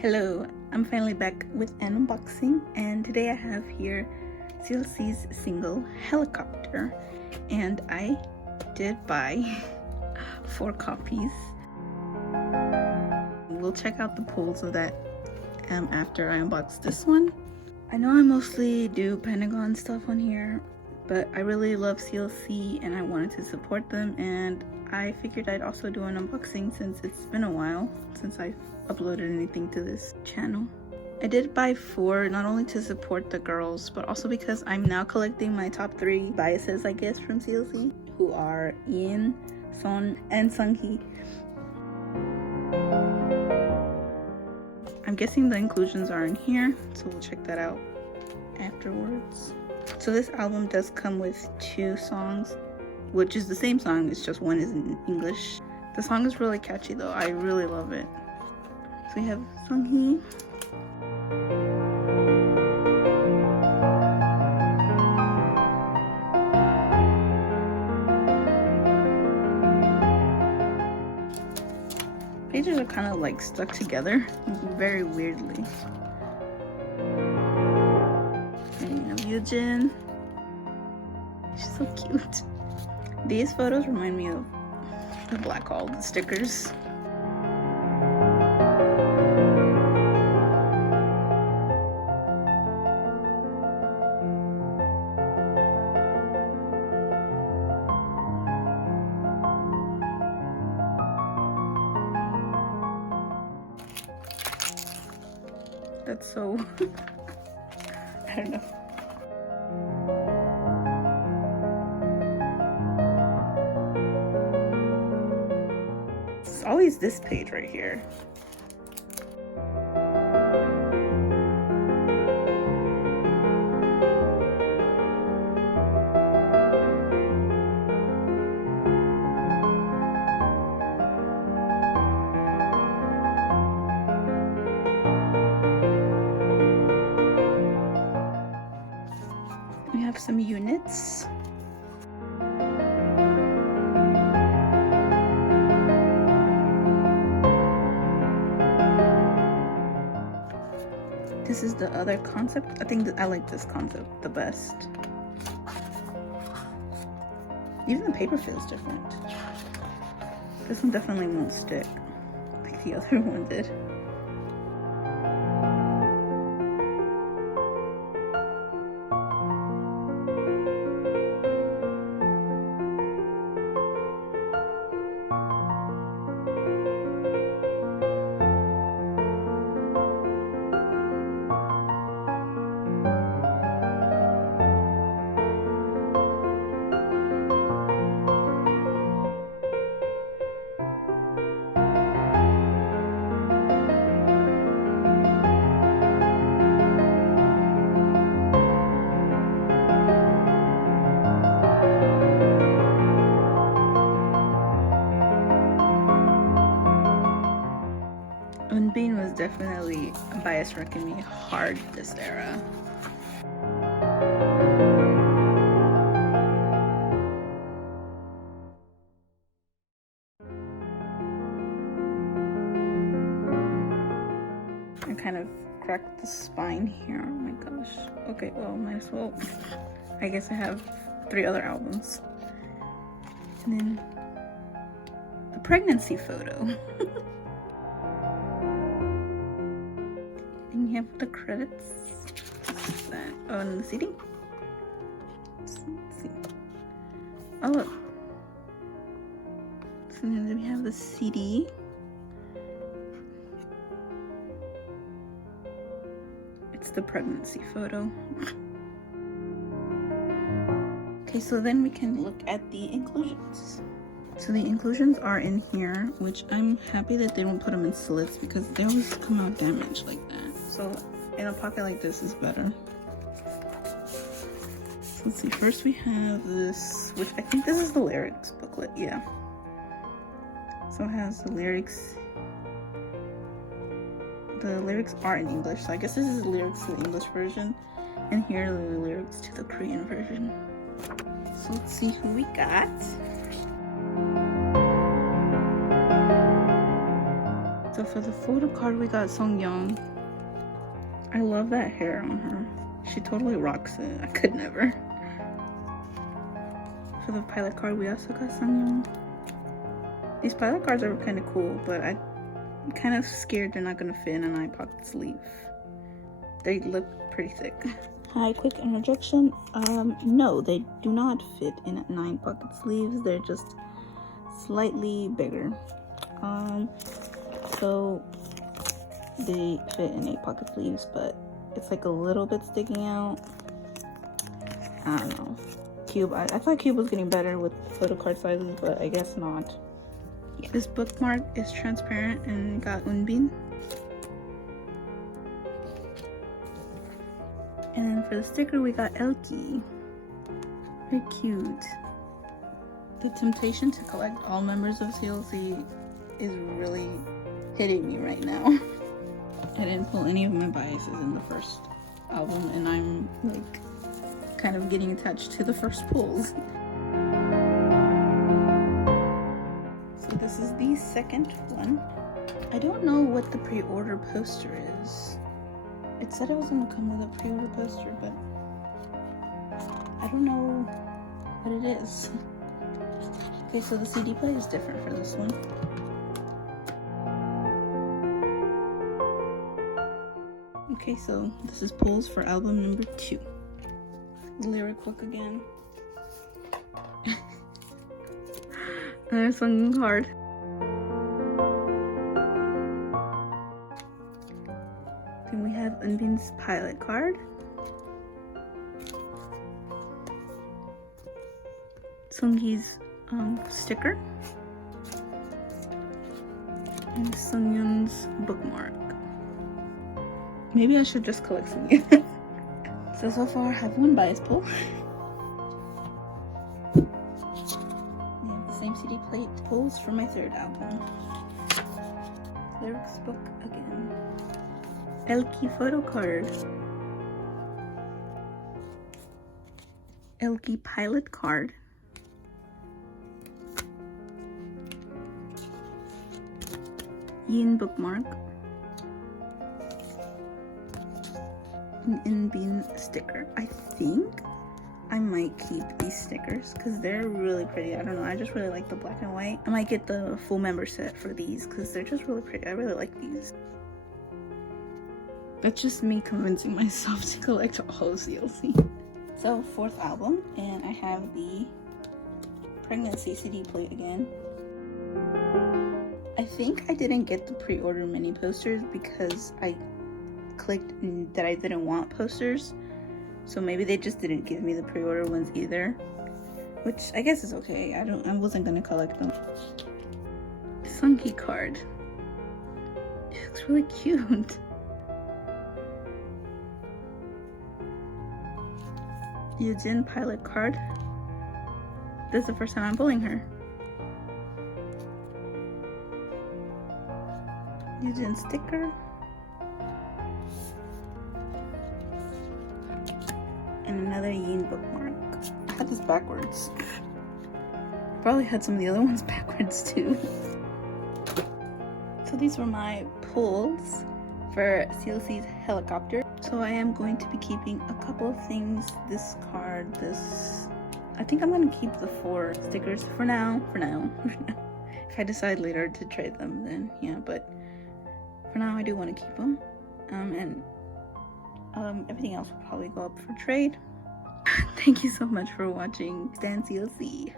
Hello, I'm finally back with an unboxing, and today I have here CLC's single Helicopter, and I did buy 4 copies. We'll check out the polls of that after I unbox this one. I know I mostly do Pentagon stuff on here, but I really love CLC and I wanted to support them, and I figured I'd also do an unboxing since it's been a while since I've uploaded anything to this channel. I did buy 4 not only to support the girls, but also because I'm now collecting my top 3 biases, I guess, from CLC, who are Ian, Son, and Sunghee. I'm guessing the inclusions are in here, so we'll check that out afterwards. So this album does come with 2 songs, which is the same song, it's just one is in English. The song is really catchy though, I really love it. So we have Sunghee. Pages are kind of like stuck together very weirdly. And you have Yujin. She's so cute. These photos remind me of the Black Hole, the stickers. That's so I don't know. It's always this page right here. We have some units. This is the other concept. I think that I like this concept the best. Even the paper feels different. This one definitely won't stick like the other one did. Unbean was definitely a bias wrecking me hard this era. I kind of cracked the spine here. Oh my gosh. Okay, well, might as well. I guess I have 3 other albums. And then the pregnancy photo. And you have the credits. What's that? Oh, and the CD. Let's see. Oh, look. So then we have the CD. It's the pregnancy photo. Okay, so then we can look at the inclusions. So the inclusions are in here, which I'm happy that they don't put them in slits because they always come out damaged like that. So in a pocket like this is better. So let's see, first we have this, which I think this is the lyrics booklet, yeah. So it has the lyrics. The lyrics are in English, so I guess this is the lyrics to the English version, and here are the lyrics to the Korean version. So let's see who we got. So for the photo card, we got Sungyeon. I love that hair on her. She totally rocks it. I could never. For the pilot card, we also got Sungyeon. These pilot cards are kind of cool, but I'm kind of scared they're not going to fit in a 9-pocket sleeve. They look pretty thick. Hi, quick interjection. No, they do not fit in 9-pocket sleeves. They're just slightly bigger. So they fit in 8-pocket sleeves, but it's like a little bit sticking out. I don't know. Cube, I thought Cube was getting better with photo card sizes, but I guess not. This bookmark is transparent and got Unbin. And then for the sticker, we got Elki. Very cute. The temptation to collect all members of CLC is really hitting me right now. I didn't pull any of my biases in the first album, and I'm like kind of getting attached to the first pulls. So this is the second one. I don't know what the pre-order poster is. It said it was gonna come with a pre-order poster, but I don't know what it is. Okay, so the CD play is different for this one. Okay, so this is pulls for album number 2. Lyric book again. Another song card. Then we have Unbin's pilot card. Sunggi's sticker. And Sungyeon's bookmark. Maybe I should just collect Sungyeon. So far I have one bias pull. We have the same CD plate pulls for my third album. Lyrics book again. Elki photo card. Elki pilot card. Yin bookmark. An Unbin sticker. I think I might keep these stickers because they're really pretty. I don't know, I just really like the black and white. I might get the full member set for these because they're just really pretty. I really like these. That's just me convincing myself to collect all of CLC. So, 4th album, and I have the pregnancy CD plate again. I think I didn't get the pre-order mini posters because I clicked that I didn't want posters, so maybe they just didn't give me the pre-order ones either, which I guess is okay. I wasn't gonna collect them. Sungi card. It looks really cute. Yujin pilot card. This is the first time I'm pulling her. Yujin sticker. And another Yin bookmark. I had this backwards. I probably had some of the other ones backwards too. So these were my pulls for CLC's helicopter. So I am going to be keeping a couple of things. This card, this. I think I'm gonna keep the 4 stickers for now. If I decide later to trade them, then yeah. But for now, I do want to keep them. Everything else will probably go up for trade. Thank you so much for watching. Stan CLC.